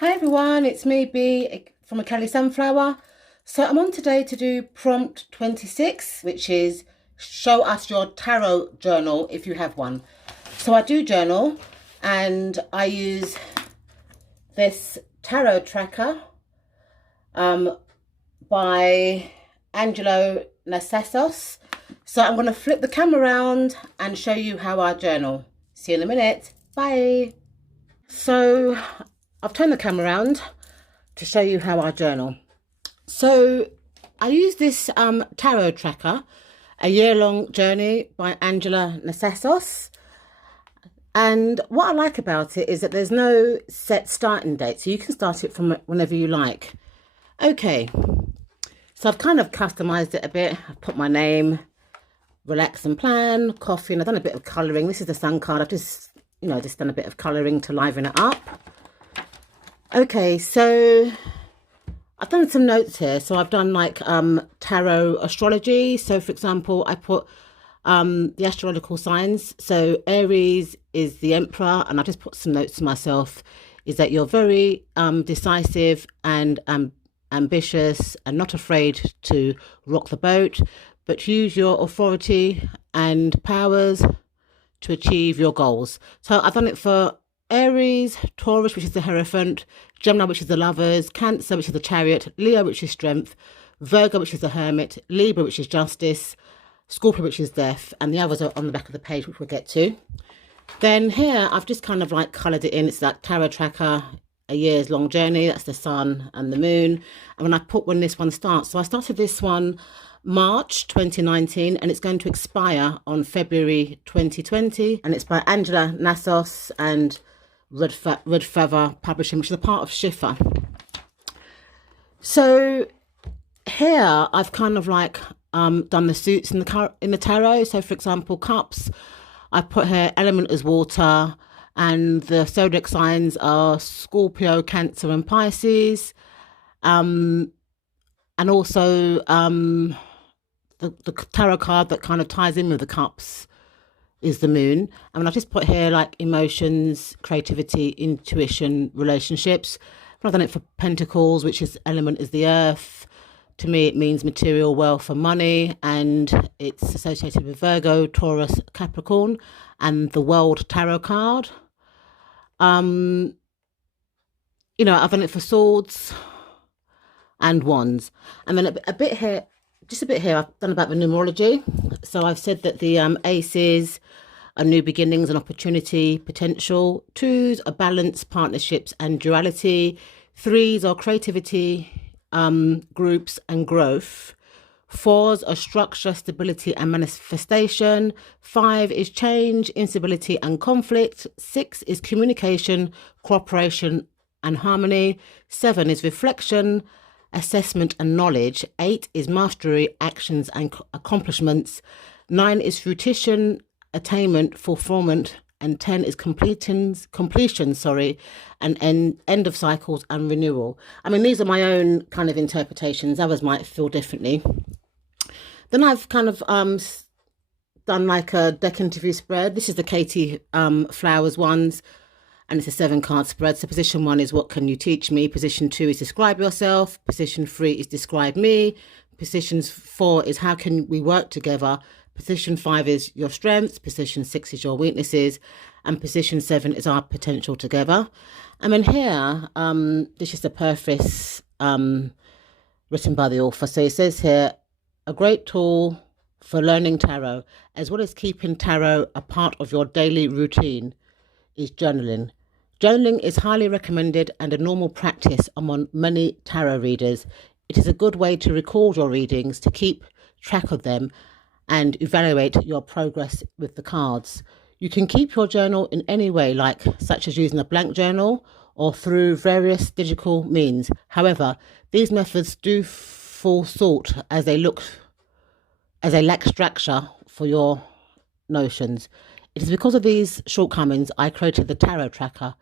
Hi everyone, it's me B from a Kelly Sunflower. So I'm on today to do prompt 26, which is show us your tarot journal if you have one. So I do journal and I use this tarot tracker by Angelo Nasios. So I'm going to flip the camera around and show you how I journal. See you in a minute. Bye. So I've turned the camera around to show you how I journal. So I use this tarot tracker, A Year-Long Journey by Angelo Nasios. And what I like about it is that there's no set starting date, so you can start it from whenever you like. Okay, so I've kind of customized it a bit. I've put my name, relax and plan, coffee, and I've done a bit of colouring. This is the sun card. I've just done a bit of colouring to liven it up. Okay, so I've done some notes here. So I've done like tarot astrology. So for example, I put the astrological signs. So Aries is the Emperor, and I just put some notes to myself, is that you're very decisive and ambitious and not afraid to rock the boat, but use your authority and powers to achieve your goals. So I've done it for Aries, Taurus, which is the Hierophant, Gemini, which is the Lovers, Cancer, which is the Chariot, Leo, which is Strength, Virgo, which is the Hermit, Libra, which is Justice, Scorpio, which is Death, and the others are on the back of the page, which we'll get to. Then here, I've just kind of like coloured it in. It's that tarot tracker, A Year's Long Journey. That's the sun and the moon. And when I put when this one starts. So I started this one March 2019, and it's going to expire on February 2020. And it's by Angela Nasios and Red Feather Publishing, which is a part of Schiffer. So here I've kind of like done the suits in the tarot. So for example, cups, I put here element as water, and the zodiac signs are Scorpio, Cancer, and Pisces. And also the tarot card that kind of ties in with the cups is the moon. I mean, I just put here like emotions, creativity, intuition, relationships. I've done it for pentacles, which is element is the earth. To me, it means material wealth and money, and it's associated with Virgo, Taurus, Capricorn, and the World Tarot card. I've done it for swords and wands. And then a bit here, I've done about the numerology. So I've said that the aces are new beginnings and opportunity, potential. Twos are balance, partnerships, and duality. Threes are creativity, groups, and growth. Fours are structure, stability, and manifestation. 5 is change, instability, and conflict. 6 is communication, cooperation, and harmony. 7 is reflection, assessment, and knowledge. 8 is mastery, actions, and accomplishments. 9 is fruition, attainment, fulfillment, and 10 is completion, and end of cycles and renewal. I mean, these are my own kind of interpretations. Others might feel differently. Then I've kind of done like a deck interview spread. This is the Katie Flowers ones, and it's a 7-card spread. So position 1 is what can you teach me? Position 2 is describe yourself. Position 3 is describe me. Position 4 is how can we work together? Position 5 is your strengths. Position 6 is your weaknesses. And position 7 is our potential together. And then here, this is the preface written by the author. So it says here, a great tool for learning tarot, as well as keeping tarot a part of your daily routine, is journaling. Journaling is highly recommended and a normal practice among many tarot readers. It is a good way to record your readings, to keep track of them, and evaluate your progress with the cards. You can keep your journal in any way, such as using a blank journal or through various digital means. However, these methods do fall short as they lack structure for your notions. It is because of these shortcomings I created the tarot tracker.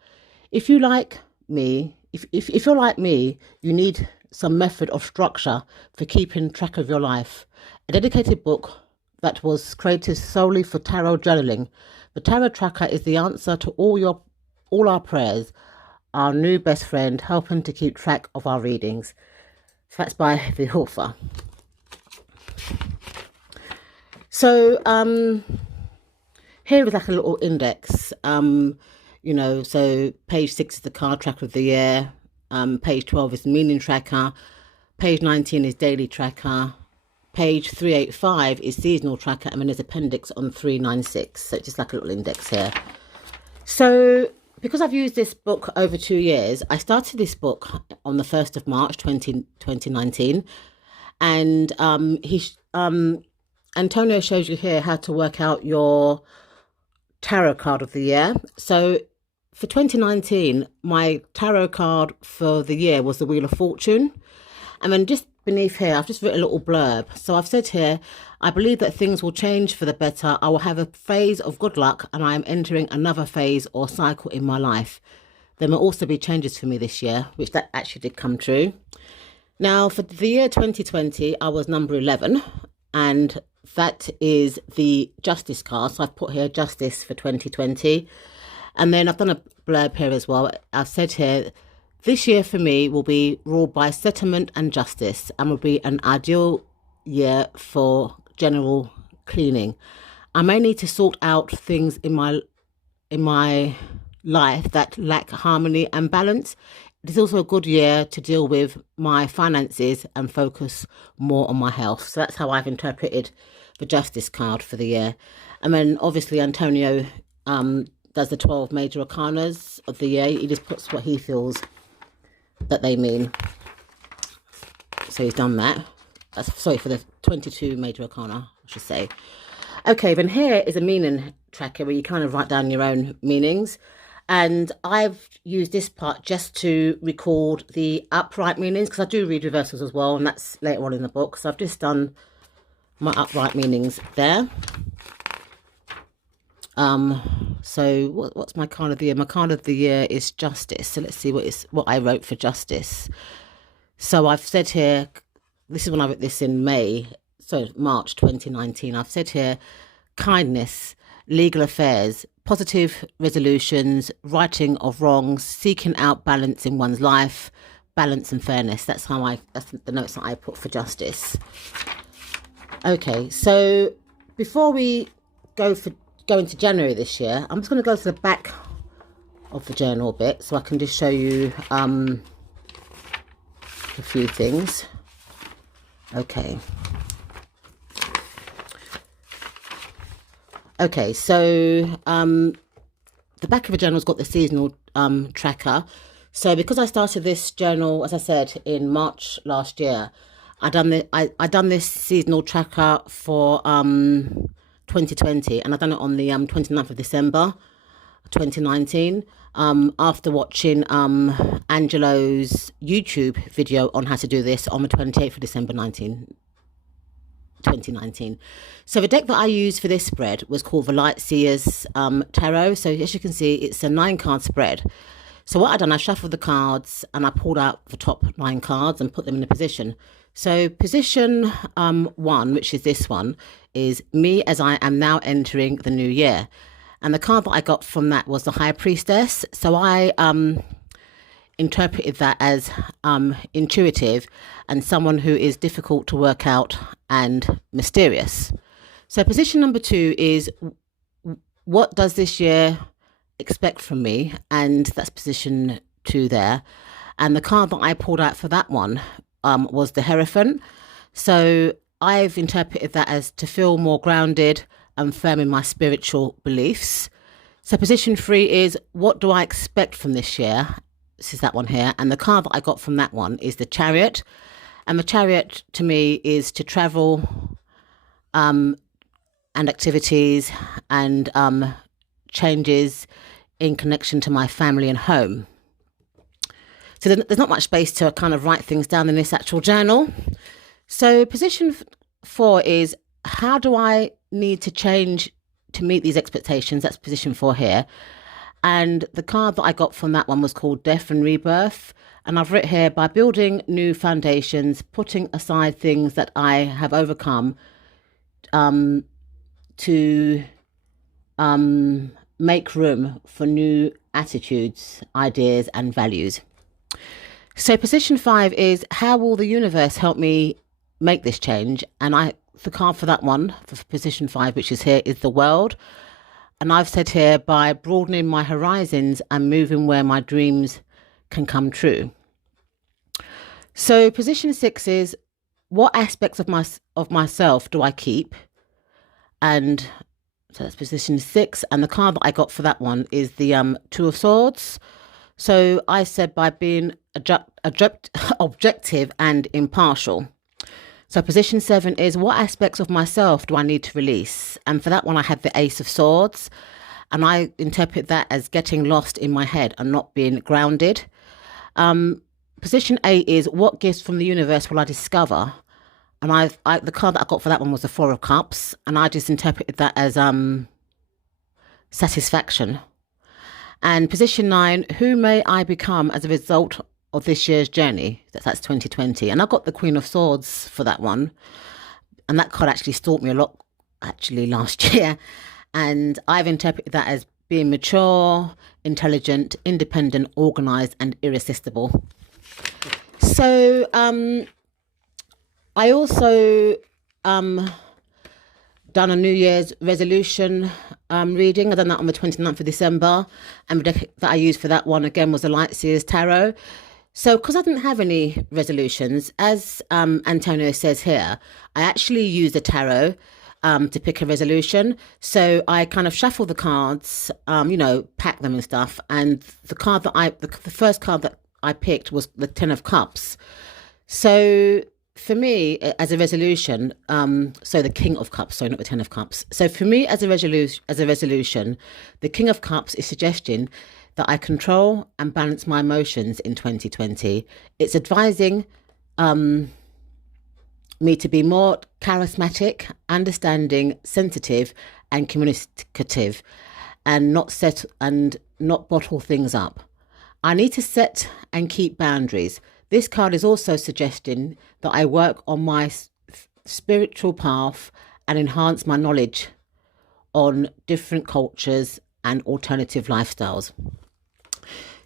If you're like me, you need some method of structure for keeping track of your life. A dedicated book that was created solely for tarot journaling. The tarot tracker is the answer to all our prayers. our new best friend, helping to keep track of our readings. So that's by the author. So here is like a little index. So page 6 is the card tracker of the year. Page 12 is meaning tracker. Page 19 is daily tracker. Page 385 is seasonal tracker, and then there's appendix on 396. So just like a little index here. So because I've used this book over 2 years, I started this book on the 1st of March 2019, and Antonio shows you here how to work out your tarot card of the year. So for 2019, my tarot card for the year was the Wheel of Fortune. And then just beneath here, I've just written a little blurb. So I've said here, I believe that things will change for the better. I will have a phase of good luck, and I am entering another phase or cycle in my life. There will also be changes for me this year, which that actually did come true. Now, for the year 2020, I was number 11, and that is the Justice card. So I've put here Justice for 2020. And then I've done a blurb here as well. I've said here, this year for me will be ruled by settlement and justice, and will be an ideal year for general cleaning. I may need to sort out things in my life that lack harmony and balance. It is also a good year to deal with my finances and focus more on my health. So that's how I've interpreted the Justice card for the year. And then obviously Antonio does the 12 major arcanas of the year. He just puts what he feels that they mean. So he's done that. Sorry, for the 22 major arcana, I should say. Okay, then here is a meaning tracker where you kind of write down your own meanings. And I've used this part just to record the upright meanings, because I do read reversals as well, and that's later on in the book. So I've just done my upright meanings there. So what's my card of the year? My card of the year is Justice. So let's see what I wrote for Justice. So I've said here, this is when I wrote this in March 2019. I've said here, kindness, legal affairs, positive resolutions, righting of wrongs, seeking out balance in one's life, balance and fairness. That's the notes that I put for Justice. Okay, so before we go into January this year, I'm just going to go to the back of the journal a bit so I can just show you a few things. Okay, so the back of the journal's got the seasonal tracker. So because I started this journal, as I said, in March last year, I done this seasonal tracker for 2020, and I've done it on the 29th of December 2019, after watching Angelo's YouTube video on how to do this on the 28th of December 2019. So the deck that I used for this spread was called the Light Seers Tarot. So as you can see, it's a 9-card spread. So what I done, I shuffled the cards and I pulled out the top 9 cards and put them in a position. So position 1, which is this one, is me as I am now entering the new year. And the card that I got from that was the High Priestess. So I interpreted that as intuitive and someone who is difficult to work out and mysterious. So position number 2 is, what does this year expect from me? And that's position 2 there. And the card that I pulled out for that one was the Hierophant. So I've interpreted that as to feel more grounded and firm in my spiritual beliefs. So position 3 is, what do I expect from this year? This is that one here. And the card that I got from that one is the Chariot. And the Chariot to me is to travel and activities and changes in connection to my family and home. So there's not much space to kind of write things down in this actual journal. So position 4 is, how do I need to change to meet these expectations? That's position 4 here. And the card that I got from that one was called Death and Rebirth. And I've written here, by building new foundations, putting aside things that I have overcome to make room for new attitudes, ideas, and values. So position 5 is how will the universe help me make this change? And the card for that one, for position 5, which is here, is the world. And I've said here, by broadening my horizons and moving where my dreams can come true. So position 6 is what aspects of myself do I keep? And so that's position 6. And the card that I got for that one is the Two of Swords. So I said by being objective and impartial. So position 7 is what aspects of myself do I need to release? And for that one, I had the Ace of Swords. And I interpret that as getting lost in my head and not being grounded. Position 8 is what gifts from the universe will I discover? And the card that I got for that one was the Four of Cups. And I just interpreted that as satisfaction. And position 9, who may I become as a result of this year's journey? That's 2020. And I got the Queen of Swords for that one. And that card actually stalked me a lot, actually, last year. And I've interpreted that as being mature, intelligent, independent, organised, and irresistible. So I also done a New Year's resolution reading. I done that on the 29th of December. And the deck that I used for that one, again, was the Lightseer's Tarot. So because I didn't have any resolutions, as Antonio says here, I actually used the tarot to pick a resolution. So I kind of shuffled the cards, pack them and stuff. And the card that the first card that I picked was the Ten of Cups. So for me, as a resolution, so the King of Cups, sorry, not the Ten of Cups. So for me, as a resolution, the King of Cups is suggesting that I control and balance my emotions in 2020. It's advising me to be more charismatic, understanding, sensitive, and communicative, and not bottle things up. I need to set and keep boundaries. This card is also suggesting that I work on my spiritual path and enhance my knowledge on different cultures and alternative lifestyles.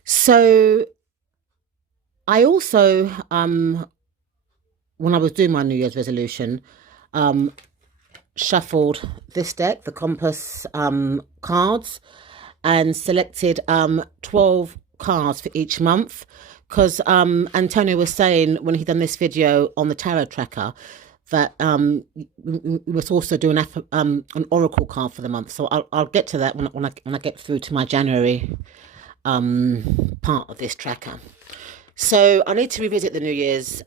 So I also, when I was doing my New Year's resolution, shuffled this deck, the Compass cards, and selected 12 cards for each month. Because Antonio was saying when he done this video on the tarot tracker that we was also doing an oracle card for the month. So I'll get to that when I get through to my January part of this tracker. So I need to revisit the New Year's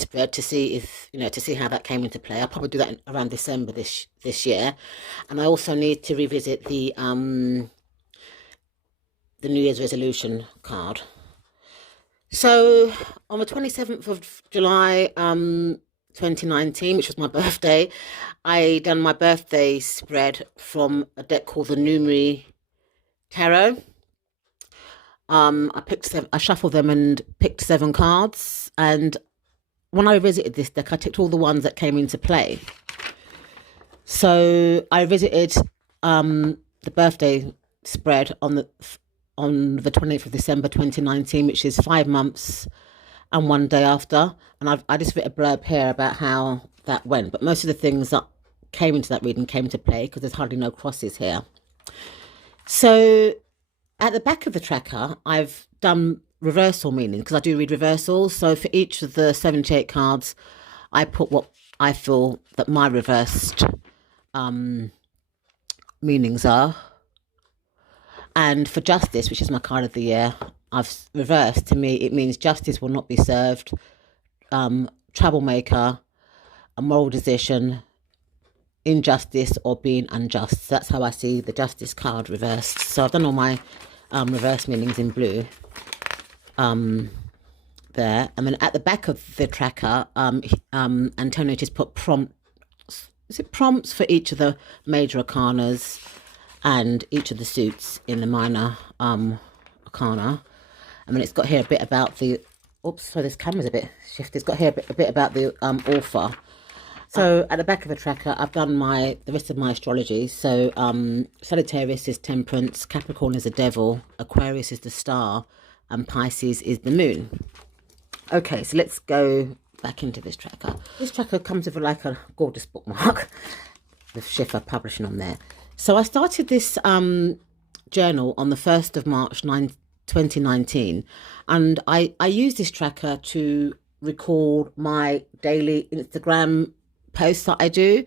spread to see if to see how that came into play. I'll probably do that around December this year, and I also need to revisit the New Year's resolution card. So on the 27th of July 2019, which was my birthday, I done my birthday spread from a deck called the Numeri Tarot. I shuffled them and picked 7 cards, and when I revisited this deck, I ticked all the ones that came into play. So I visited the birthday spread on the 20th of December 2019, which is 5 months and 1 day after. And I just wrote a blurb here about how that went. But most of the things that came into that reading came into play because there's hardly no crosses here. So at the back of the tracker, I've done reversal meanings because I do read reversals. So for each of the 78 cards, I put what I feel that my reversed meanings are. And for justice, which is my card of the year, I've reversed. To me, it means justice will not be served, troublemaker, a moral decision, injustice, or being unjust. So that's how I see the justice card reversed. So I've done all my reverse meanings in blue there. And then at the back of the tracker, Antonio just put prompts for each of the major arcanas and each of the suits in the minor arcana. I mean, it's got here a bit about the, oops, so this camera's a bit shifted. It's got here a bit about the author. So at the back of the tracker, I've done the rest of my astrology. So Sagittarius is Temperance, Capricorn is the Devil, Aquarius is the Star, and Pisces is the Moon. Okay, so let's go back into this tracker. This tracker comes with like a gorgeous bookmark with Schiffer Publishing on there. So I started this journal on the 1st of March 2019, and I use this tracker to record my daily Instagram posts that I do.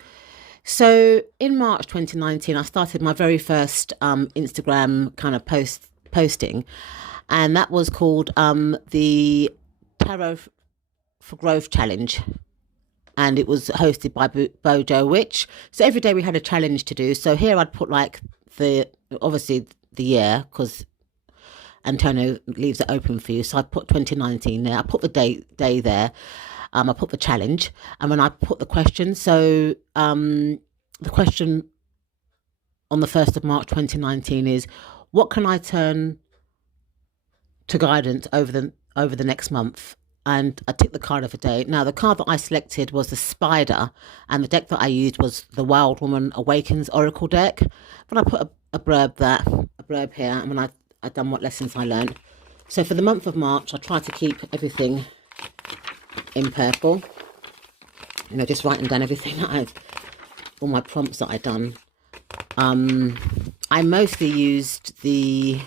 So in March 2019, I started my very first Instagram kind of posting, and that was called the Tarot for Growth Challenge, and it was hosted by Bojo Witch. So every day we had a challenge to do. So here I'd put like obviously the year, because Antonio leaves it open for you. So I put 2019 there. I put the day there. I put the challenge, and when I put the question, so the question on the 1st of March 2019 is, what can I turn to guidance over the next month? And I took the card of the day. Now, the card that I selected was the Spider, and the deck that I used was the Wild Woman Awakens Oracle deck. When I put a blurb here, and when I done what lessons I learned. So for the month of March, I tried to keep everything in purple, you know, just writing down everything that all my prompts that I've done. I mostly used the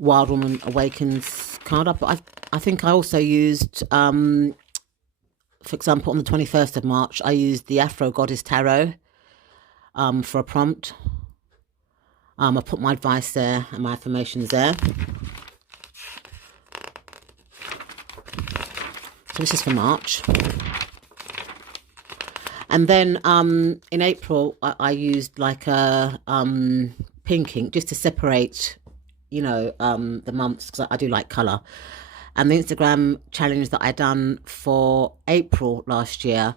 Wild Woman Awakens card up, but I think I also used, for example, on the 21st of March, I used the Afro Goddess Tarot for a prompt. I put my advice there and my affirmations there. So this is for March. And then in April, I used like a pink ink just to separate, you know, the months, because I do like colour. And the Instagram challenge that I done for April last year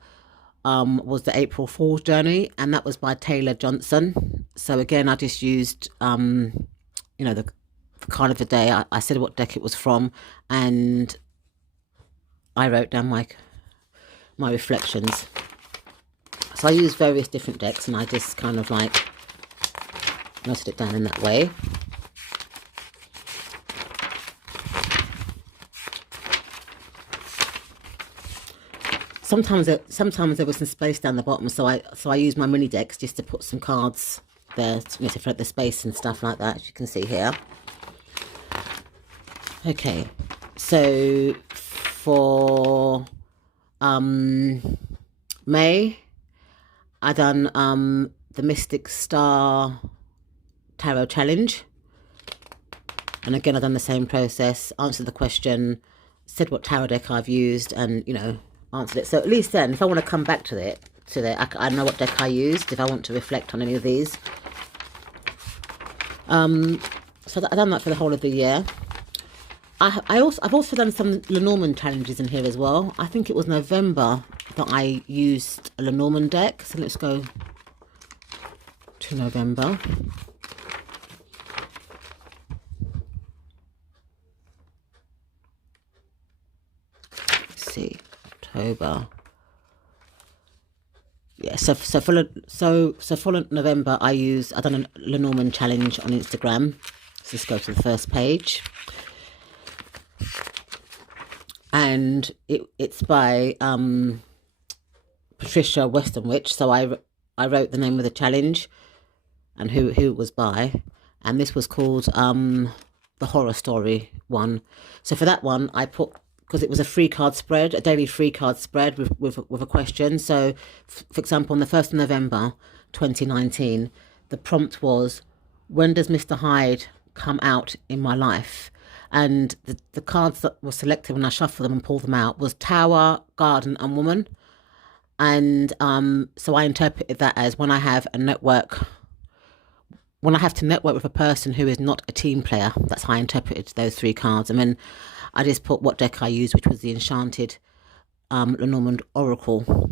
was the April Fool's Journey, and that was by Taylor Johnson. So again, I just used, you know, the card of the day. I said what deck it was from, and I wrote down my reflections. So I used various different decks, and I just kind of like noted it down in that way. Sometimes there was some space down the bottom, so I used my mini decks just to put some cards there to, you know, to fill up the space and stuff like that, as you can see here. Okay, so for May, I done the Mystic Star Tarot Challenge, and again I done the same process, answered the question, said what tarot deck I've used, and, you know, answered it. So at least then, if I want to come back to it, I know what deck I used if I want to reflect on any of these. So I've done that for the whole of the year. I've also done some Lenormand challenges in here as well. I think it was November that I used a Lenormand deck. So let's go to November. Let's see, October. Yeah, so for November, I done a Lenormand challenge on Instagram. So let's go to the first page. And it's by Patricia Western Witch. So I wrote the name of the challenge and who it was by, and this was called the Horror Story one. So for that one, I put, because it was a free card spread, a daily free card spread with a question. So for example, on the 1st of November 2019, the prompt was, when does Mr. Hyde come out in my life? And the cards that were selected when I shuffled them and pulled them out was Tower, Garden and Woman. And so I interpreted that as when I have to network with a person who is not a team player. That's how I interpreted those three cards. And then I just put what deck I used, which was the Enchanted Lenormand Oracle.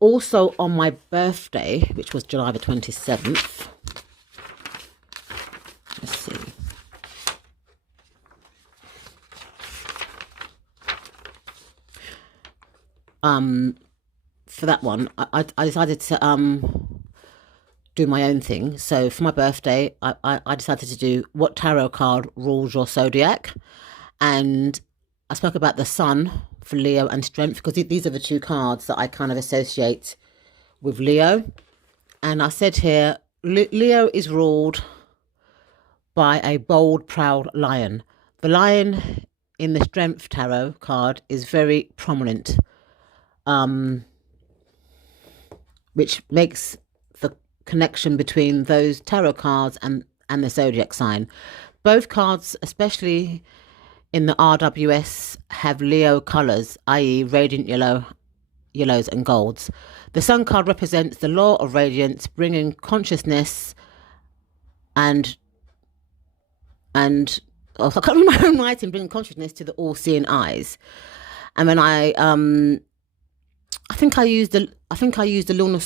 Also on my birthday, which was July the 27th. Let's see. for that one, I decided to do my own thing. So for my birthday, I decided to do what tarot card rules your zodiac. And I spoke about the sun for Leo and strength, because these are the two cards that I kind of associate with Leo. And I said here, Leo is ruled by a bold, proud lion. The lion in the strength tarot card is very prominent, which makes the connection between those tarot cards and the zodiac sign. Both cards, especially in the RWS, have Leo colours, i.e. radiant yellow, yellows and golds. The sun card represents the law of radiance, bringing consciousness and I can't remember my own writing, bringing consciousness to the all-seeing eyes. And when I think I used the Lunar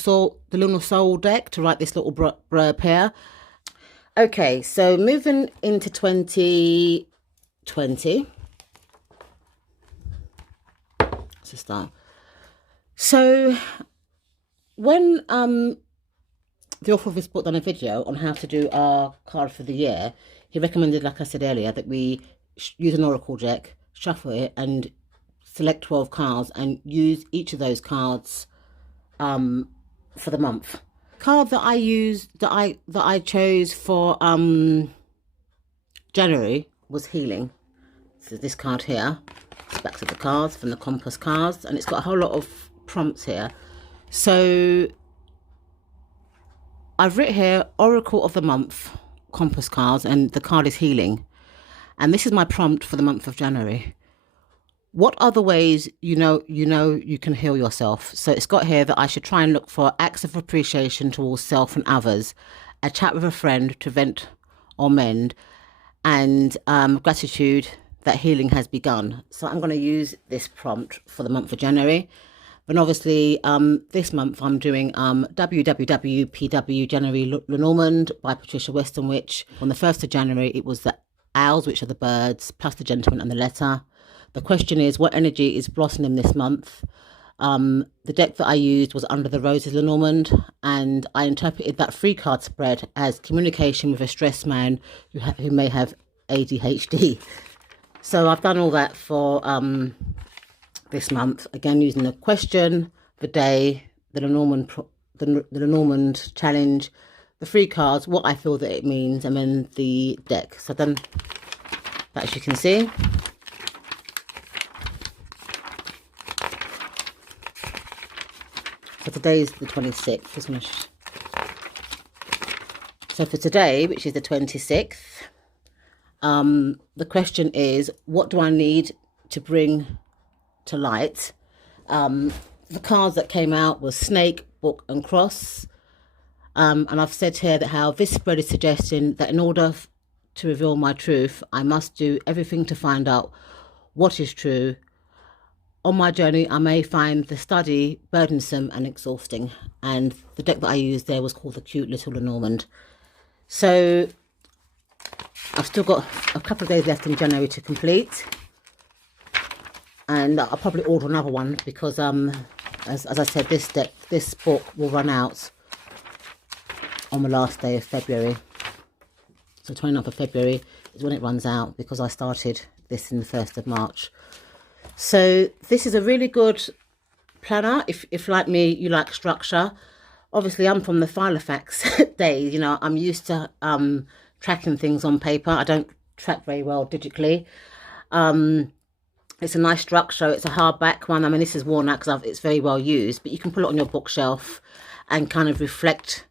Soul deck to write this little blurb here. Okay, so moving into 2020. Let's start. So when the author of this book done a video on how to do our card for the year, he recommended, like I said earlier, that we use an oracle deck, shuffle it, and select 12 cards and use each of those cards for the month. Card that I used, that I chose for January was healing. So this card here, it's back to the cards from the Compass cards, and it's got a whole lot of prompts here. So I've written here Oracle of the Month, Compass cards, and the card is healing. And this is my prompt for the month of January. What are the ways you can heal yourself? So it's got here that I should try and look for acts of appreciation towards self and others, a chat with a friend to vent or mend, and gratitude that healing has begun. So I'm going to use this prompt for the month of January. But obviously, this month I'm doing www.pw January Lenormand by Patricia Westonwich. On the 1st of January, it was the owls, which are the birds, plus the gentleman and the letter. The question is, what energy is blossoming this month? The deck that I used was Under the Roses Lenormand, and I interpreted that 3-card spread as communication with a stressed man who may have ADHD. So I've done all that for this month, again using the question, the day, the Lenormand challenge, the 3 cards, what I feel that it means, and then the deck. So I've done that, as you can see. So today is the 26th. So for today, which is the 26th, the question is, what do I need to bring to light? The cards that came out was Snake, Book and Cross. And I've said here that how this spread is suggesting that in order to reveal my truth, I must do everything to find out what is true. On my journey, I may find the study burdensome and exhausting. And the deck that I used there was called the Cute Little Lenormand. So I've still got a couple of days left in January to complete. And I'll probably order another one because, as I said, this book will run out on the last day of February. So 29th of February is when it runs out, because I started this in the 1st of March. So this is a really good planner if like me, you like structure. Obviously, I'm from the Filofax days. You know, I'm used to tracking things on paper. I don't track very well digitally. It's a nice structure. It's a hardback one. I mean, this is worn out because it's very well used, but you can put it on your bookshelf and kind of reflect,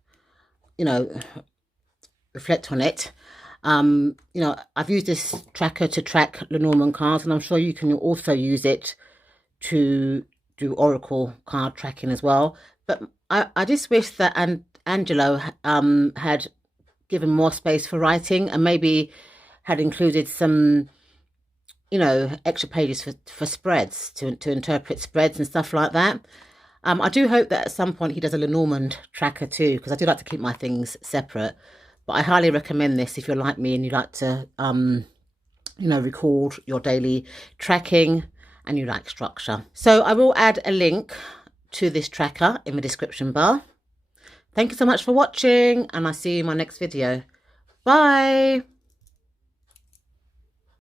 reflect on it. I've used this tracker to track Lenormand cards, and I'm sure you can also use it to do oracle card tracking as well. But I just wish that Angelo had given more space for writing, and maybe had included some extra pages for spreads, to interpret spreads and stuff like that. I do hope that at some point he does a Lenormand tracker too, because I do like to keep my things separate. But I highly recommend this if you're like me and you like to, record your daily tracking and you like structure. So I will add a link to this tracker in the description bar. Thank you so much for watching, and I'll see you in my next video. Bye.